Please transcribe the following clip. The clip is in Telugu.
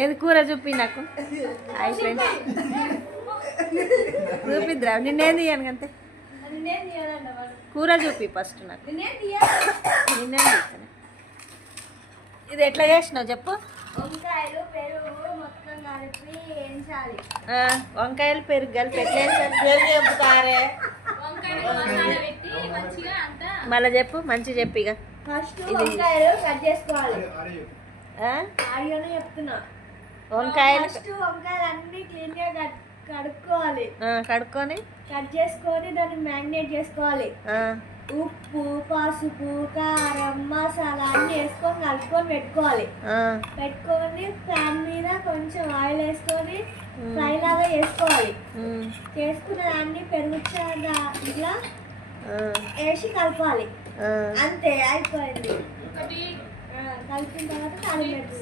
ఏది కూర చూపి నాకు. హాయ్ ఫ్రెండ్స్, చూపిద్దురా. నిన్నేం తీయను అంతే, కూర చూపి ఫస్ట్ నాకు. నిన్నేం తీస్తాను. ఇది ఎట్లా చేసినావు చెప్పు. వంకాయలు పెరుగు మొత్తం కలిపి వేయించాలి. వంకాయలు పెరుగు కలిపి ఎట్లా వేయించాలి? మళ్ళీ చెప్పు, మంచిగా చెప్పు. ఇక ఫస్ట్ వంకాయలు కట్ చేసుకోవాలి. ఆడియోనే చెప్తున్నా. వంకాయలు అన్ని క్లీన్ గా కడుక్కోవాలి. కడుక్కొని కట్ చేసుకొని దాన్ని మ్యారినేట్ చేసుకోవాలి. ఉప్పు, పసుపు, కారం, మసాలా అన్ని వేసుకొని కలుపుకొని పెట్టుకోవాలి. పెట్టుకొని ప్యాన్ మీద కొంచెం ఆయిల్ వేసుకొని ఫ్రై లాగా చేసుకోవాలి. చేసుకున్న దాన్ని పెరుగుచాగా ఇట్లా వేసి కలపాలి. అంతే, అయిపోయింది. కలిపిన తర్వాత తాలింపు